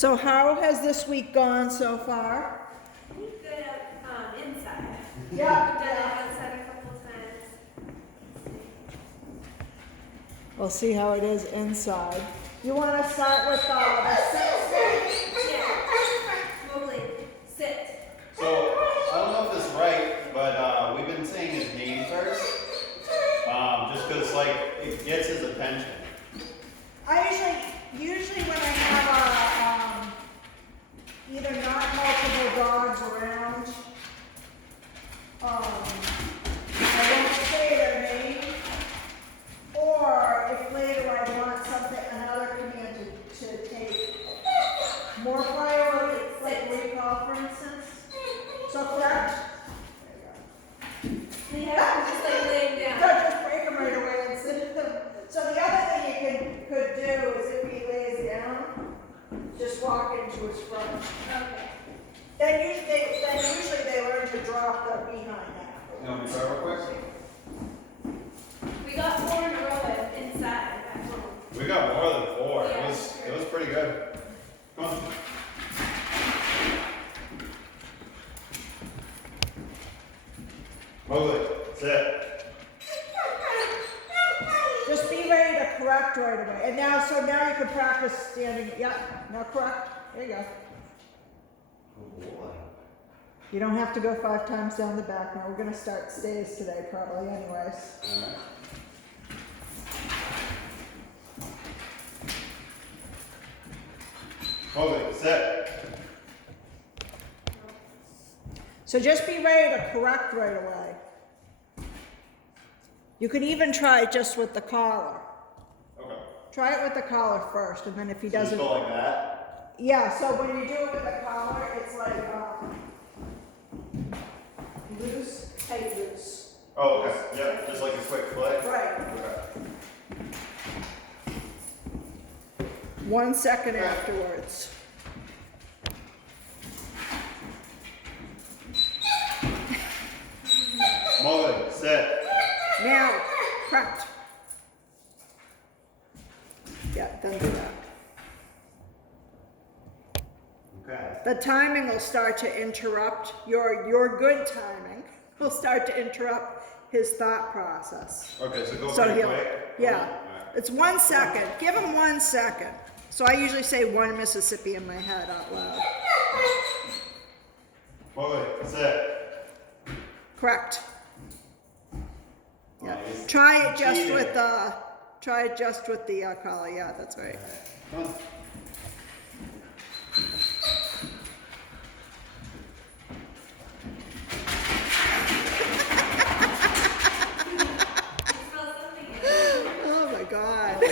So how has this week gone so far? Good inside. Yeah. We've done it outside a couple times. We'll see how it is inside. You want to start with the sit? Yeah. Mowgli, sit. So, I don't know if this is right, but we've been saying his name first. Just because, like, it gets his attention. I usually when I have either not multiple dogs around, I won't say their name, or if later I want another command to take more priority, like recall, for instance. So correct. Yeah, just like laying down. Just break them right away and sit them. So the other thing you could do is if he lays down, just walk into his front. Okay. Then usually they learn to drop the behind that. You want me to try real quick? We got 4 in a row inside at home. We got more than 4. Yeah. It was pretty good. Come on. Mowgli, sit. Just be ready to correct right away. And now you can practice standing. Yeah, now correct. There you go. Oh boy. You don't have to go 5 times down the back now. We're gonna start stays today probably anyways. Alright. Mowgli, sit. So just be ready to correct right away. You can even try it just with the collar. Okay. Try it with the collar first, and then if he So just doesn't, go like that. yeah. So when you do it with the collar, it's like loose, tight, loose. Oh, okay. Yep, just like a quick flick. Right. Okay. 1 second afterwards. Mowgli, sit. Now, correct. Yeah, then do that. Okay. The timing will start to interrupt your good timing. Will start to interrupt his thought process. Okay, so go So pretty he'll, quick. yeah. Alright. It's 1 second. Give him 1 second. So I usually say 1 Mississippi in my head out loud. Mowgli, sit. Correct. Yeah. Nice. Try it just Cheater. with the collar. Yeah, that's right. Come on. Oh my God.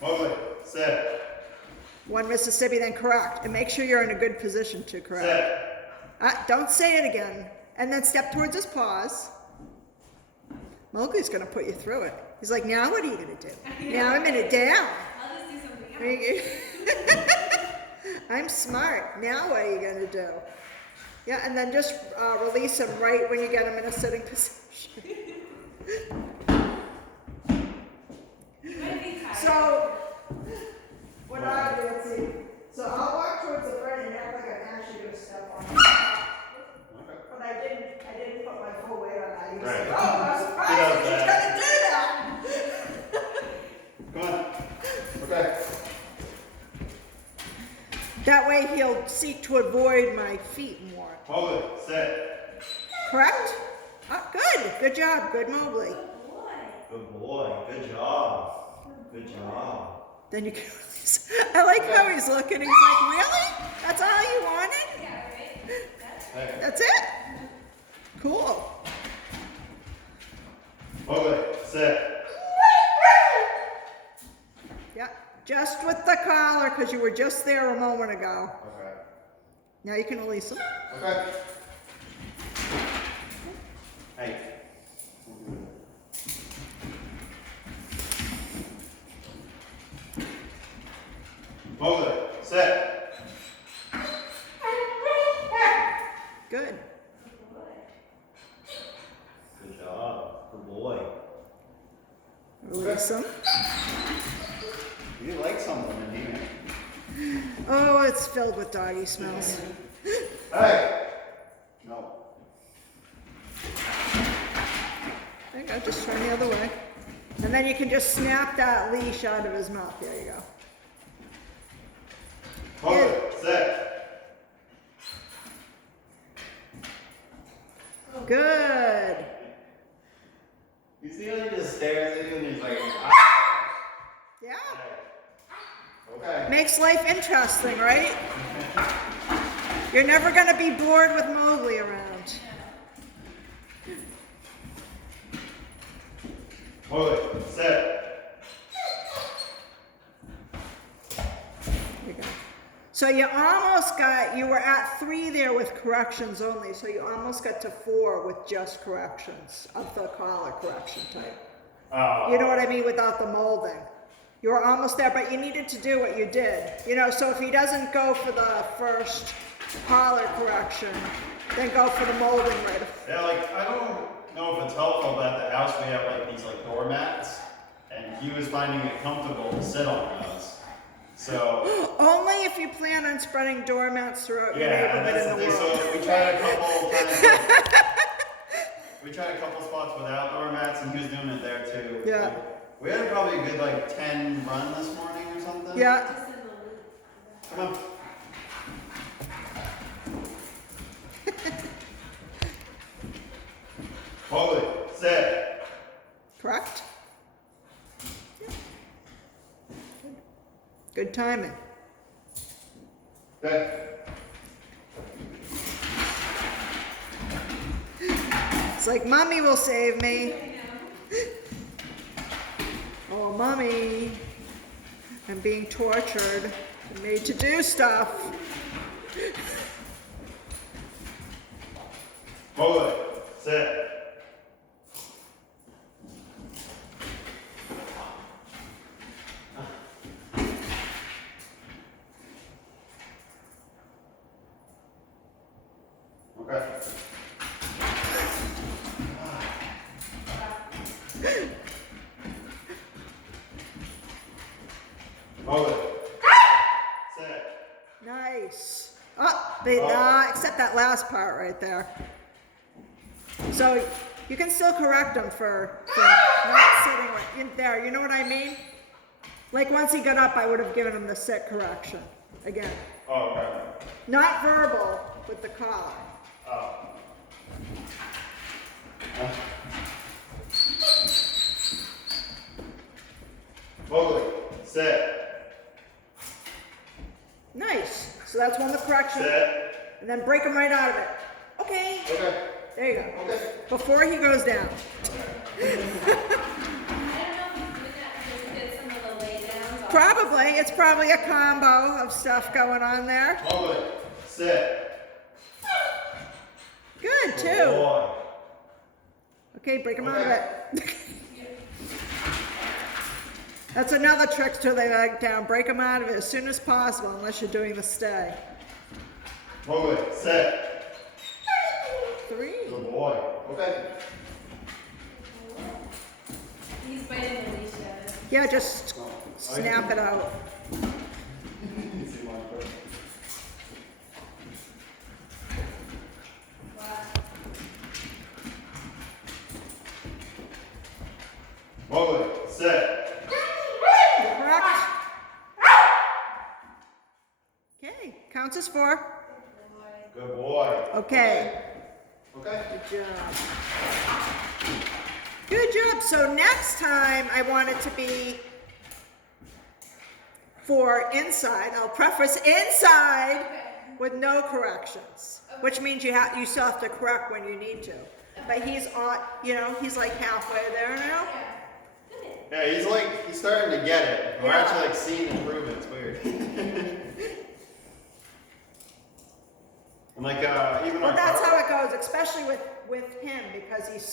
Mowgli, sit. 1 Mississippi, then correct, and make sure you're in a good position to correct. Sit. Don't say it again, and then step towards his paws. Mowgli's gonna put you through it. He's like, now what are you gonna do? Now I'm in it down. I'll just do something else. I'm smart. Now what are you gonna do? Yeah, and then just release him right when you get him in a sitting position. You might be tired. So, what I do, let's see. So I'll walk towards the front and act like I'm actually gonna step on it. Okay. But I didn't put my full weight on that. He was Right. like, oh, I'm He surprised does that that. you're gonna do that. Come on. Okay. That way he'll seek to avoid my feet more. Mowgli, sit. Correct? Good. Good job. Good Mowgli. Boy. Good boy. Good job. Good job. Then you can release. I like how he's looking. He's like, really? That's all you wanted? Yeah, right? Hey. That's it? Cool. Mowgli, sit. Yeah. Just with the collar, because you were just there a moment ago. Okay. Now you can release him. Okay. Hey. Mowgli, sit. Good. Good job. Good boy. Release him. You like something in here. Oh, it's filled with doggy smells. Hey! No. There you go, just turn the other way. And then you can just snap that leash out of his mouth. There you go. Hold it. Sit. Good. You see how he just stares at you and he's like, ah. Yeah. Okay. Makes life interesting, right? You're never going to be bored with Mowgli around. Hold it. Sit. There you go. So you almost got, you were at 3 there with corrections only, so you almost got to 4 with just corrections of the collar correction type. Oh. You know what I mean, without the molding. You were almost there, but you needed to do what you did. You know, so if he doesn't go for the first collar correction, then go for the molding right. Yeah, like, I don't know if it's helpful, but at the house we have like these like doormats, and he was finding it comfortable to sit on those. So Only if you plan on spreading doormats throughout your yeah, and neighborhood that's in the the thing. world. So we tried a couple times. We tried a couple spots without doormats, and he was doing it there too. Yeah. Like, we had probably a good like 10 run this morning or something. Yeah. Come on. Hold it. Sit. Correct? Good timing. Okay. It's like, Mommy will save me. Oh, Mommy. I'm being tortured and made to do stuff. Hold it. Sit. Okay. Hold it. Sit. Nice. Oh, except that last part right there. So you can still correct him for not sitting right in there. You know what I mean? Like once he got up, I would have given him the sit correction again. Oh, okay. Not verbal with the collar. Oh. Mowgli, sit. Nice. So that's one of the correction. Sit. And then break him right out of it. Okay. Okay. There you go. Okay. Before he goes down. I don't know if he's doing that just to get some of the lay downs off. Probably. It's probably a combo of stuff going on there. Mowgli, sit. Good, Good too. boy. Okay, break him out of it. That's another trick to the leg down. Break them out of it as soon as possible, unless you're doing the stay. Mowgli, sit. 3. Good boy. Okay. He's biting the leash yet. Yeah, just snap it out. Mowgli, sit. Correct. Okay, counts as 4. Good boy. Okay. Okay. Good job. Good job. So next time I want it to be for inside. I'll preface inside with no corrections, which means you still have to correct when you need to. But he's on, he's like halfway there now. Yeah, he's starting to get it. We're Yeah. actually like seeing improvements. Weird. And like even Well, our that's car- how it goes, especially with him, because he's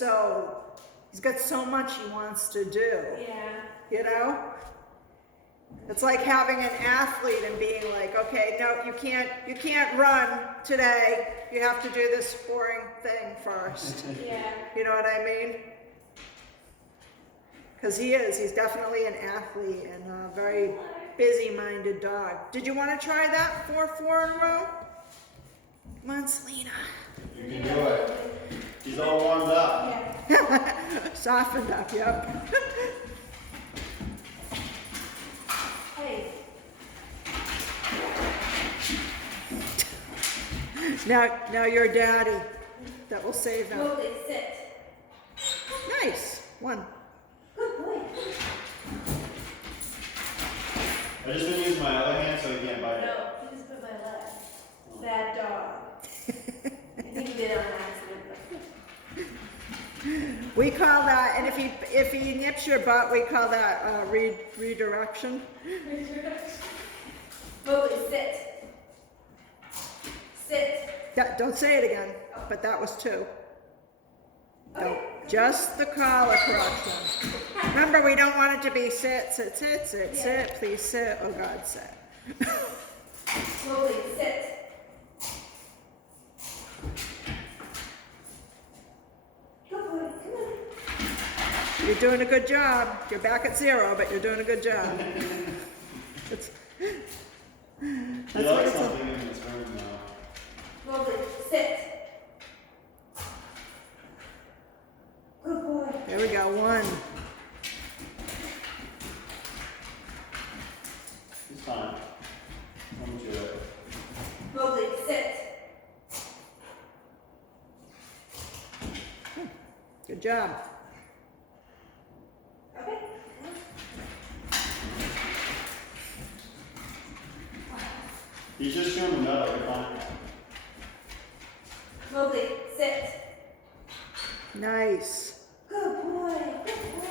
got so much he wants to do. Yeah. It's like having an athlete and being like, okay, no, you can't run today. You have to do this boring thing first. Yeah. You know what I mean? Because he's definitely an athlete and a very busy-minded dog. Did you want to try that 4 in a row? Come on, Selena. You can do it. He's all warmed up. Softened up, yep. Hey, Now you're daddy. That will save him. Mowgli, sit. Nice. 1. Good boy. I just didn't use my other hand so he can't bite it. No, he just put my leg. Bad dog. I think he did it on accident. We call that, and if he nips your butt, we call that redirection. Mowgli, sit. Sit. Don't say it again, but that was 2. Okay. No, just the collar correction. Remember, we don't want it to be sit, sit, sit, sit, sit. Please sit. Oh God, sit. Mowgli, sit. Good boy, come on. You're doing a good job. You're back at 0, but you're doing a good job. It's- He That's what likes it's all. something in this room now. Mowgli, sit. Good boy. There we go. 1. He's fine. Come to it. Mowgli, sit. Good job. Okay. He's just chewing the metal. You're fine. Mowgli, sit. Nice. Good boy. Good boy.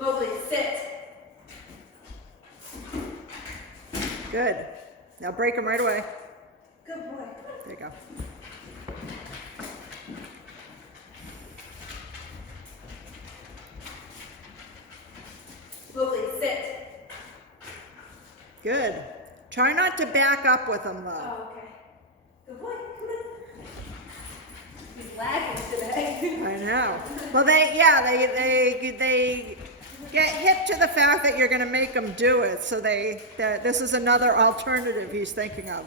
Mowgli, sit. Good. Now break him right away. Good boy. There you go. Mowgli, sit. Good. Try not to back up with him though. Oh, okay. Good boy. Come on. He's lagging today. I know. Well, they get hip to the fact that you're going to make them do it. So that this is another alternative he's thinking of.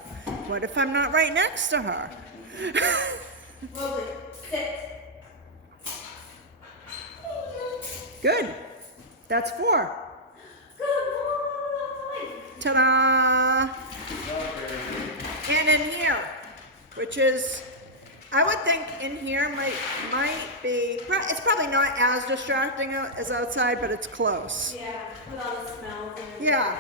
What if I'm not right next to her? Mowgli, sit. Good. That's 4. Good boy. Ta-da! And in here, which is, I would think in here might be, it's probably not as distracting as outside, but it's close. Yeah, with all the smells and Yeah.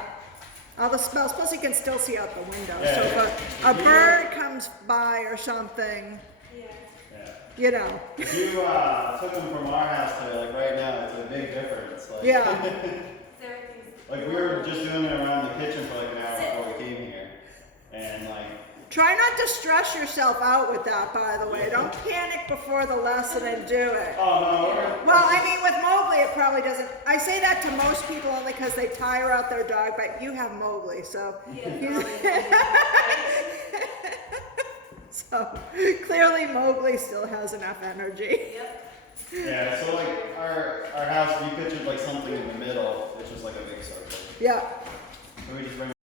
All the smells, plus you can still see out the window. Yeah. So if a bird comes by or something, Yeah. Yeah. you know. If you took him from our house to like right now, it's a big difference. Like, Yeah. Everything's like we were just doing it around the kitchen for like an hour before we came here, and like. Try not to stress yourself out with that, by the way. Don't panic before the lesson and do it. Oh no. Well, I mean, with Mowgli, it probably doesn't. I say that to most people only because they tire out their dog, but you have Mowgli, so. So clearly Mowgli still has enough energy. Yep. Yeah. So like our house, we pictured like something in the middle, which was like a big circle. Yeah. So we just bring